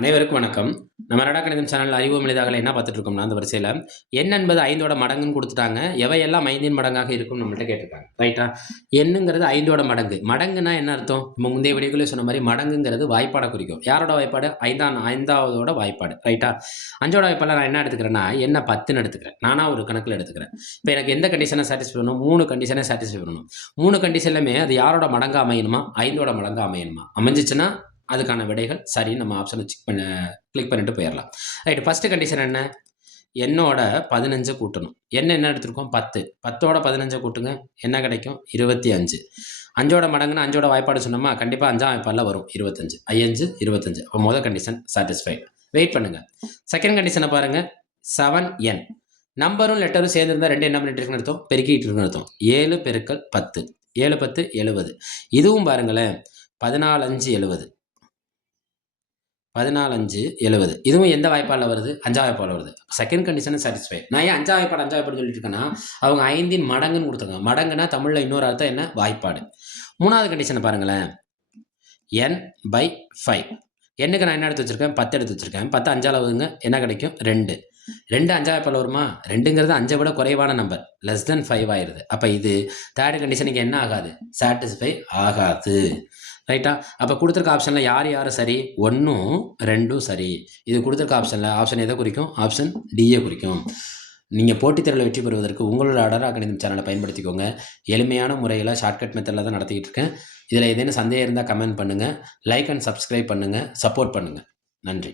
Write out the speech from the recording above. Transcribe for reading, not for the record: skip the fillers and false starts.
அனைவருக்கும் வணக்கம். நம்ம நடா கணிதம் சேனல் அறிவோம் எளிதாக என்ன பார்த்துட்டு இருக்கோம்னா, அந்த வரிசையில எண் என்பது 5ஓட மடங்குன்னு குடுத்துட்டாங்க. எவையெல்லாம் 5இன் மடங்காக இருக்கும்னு நம்மள்ட்ட கேட்டிருக்காங்க. ரைட்டா? எண்ணுங்கிறது 5ஓட மடங்கு. மடங்குன்னா என்ன அர்த்தம்? நம்ம முந்தைய வீடியோக்குள்ளே சொன்ன மாரி மடங்குங்கிறது வாய்ப்பாட குறிக்கும். யாரோட வாய்ப்பாடு? 5வதோட வாய்ப்பாடு. ரைட்டா? 5ஓட வாய்ப்பாடுல நான் என்ன எடுத்துக்கிறேன்னா, எண்ண 10ன்னு எடுத்துக்கிறேன். நானா ஒரு கணக்குல எடுத்துக்கிறேன். இப்ப எனக்கு எந்த கண்டிஷன சாட்டிஸ்ஃபை பண்ணணும்? 3 கண்டிஷன சாட்டிஸ்ஃபை பண்ணணும். 3 கண்டிஷன்லயுமே அது யாரோட மடங்கா அமையணுமா? 5ஓட மடங்கா அமையணுமா? அமைஞ்சுச்சுன்னா அதுக்கான விடைகள் சரி நம்ம ஆப்ஷனை கிளிக் பண்ணிட்டு போயிடலாம். ரைட், ஃபர்ஸ்ட் கண்டிஷன் என்ன? எண்ணோட 15 கூட்டணும். என்ன எடுத்திருக்கோம்? 10. 10ஓட 15 கூட்டுங்க, என்ன கிடைக்கும்? 25. 5ஓட மடங்குன்னா 5ஓட வாய்ப்பாடு சொன்னோமா, கண்டிப்பா 5ஆம் வாய்ப்பாடுல வரும் 25. 5 25. அப்போ முதல் கண்டிஷன் சாட்டிஸ்ஃபைட். வெயிட் பண்ணுங்க. செகண்ட் கண்டிஷனை பாருங்க. 7n நம்பரும் லெட்டரும் சேர்ந்திருந்தா ரெண்டு என்ன பண்ணிட்டு இருக்குன்னு அர்த்தம்? பெருக்கிட்டு இருக்குன்னு அர்த்தம். 7 பெருக்கல் 10. 7 10 70. இதுவும் பாருங்களேன், 14 5 70. 14 5 70. இதுவும் எந்த வாய்ப்பாடில் வருது? 5ஆம் வாய்ப்பாடில் வருது. Second condition satisfy. நான் ஏன் 5ஆம் வாய்ப்பாடு சொல்லிட்டு இருக்கேன்னா, அவங்க 5இன் மடங்குன்னு கொடுத்துருக்காங்க. மடங்குனா தமிழில் இன்னொரு அர்த்தம் என்ன? வாய்ப்பாடு. 3வது கண்டிஷனை பாருங்களேன். n/5. எண்ணுக்கு நான் என்ன எடுத்து வச்சிருக்கேன்? 10 எடுத்து வச்சிருக்கேன். 10 5ஆல் வகுங்க, என்ன கிடைக்கும்? 2. 2 5ஆம் வாய்ப்பாடில் வருமா? 2ங்கிறது 5ஐ விட குறைவான நம்பர், லெஸ் தென் 5 ஆயிருது. அப்போ இது தேர்ட் கண்டிஷனுக்கு என்ன ஆகாது? சாட்டிஸ்ஃபை ஆகாது. ரைட்டா? அப்போ கொடுத்துருக்க ஆப்ஷனில் யார் சரி? 1ம் 2ம் சரி. இது கொடுத்துருக்க ஆப்ஷன் எதை குறிக்கும்? ஆப்ஷன் டியை குறிக்கும். நீங்கள் போட்டித் தேர்வில் வெற்றி பெறுவதற்கு உங்களோட அடரா கணிதம் சேனலை பயன்படுத்திக்கோங்க. எளிமையான முறையில் ஷார்ட்கட் மெத்தடில் தான் நடத்திக்கிட்டு இருக்கேன். இதில் ஏதேனும் சந்தேகம் இருந்தால் கமெண்ட் பண்ணுங்கள். லைக் அண்ட் சப்ஸ்கிரைப் பண்ணுங்கள். சப்போர்ட் பண்ணுங்கள். நன்றி.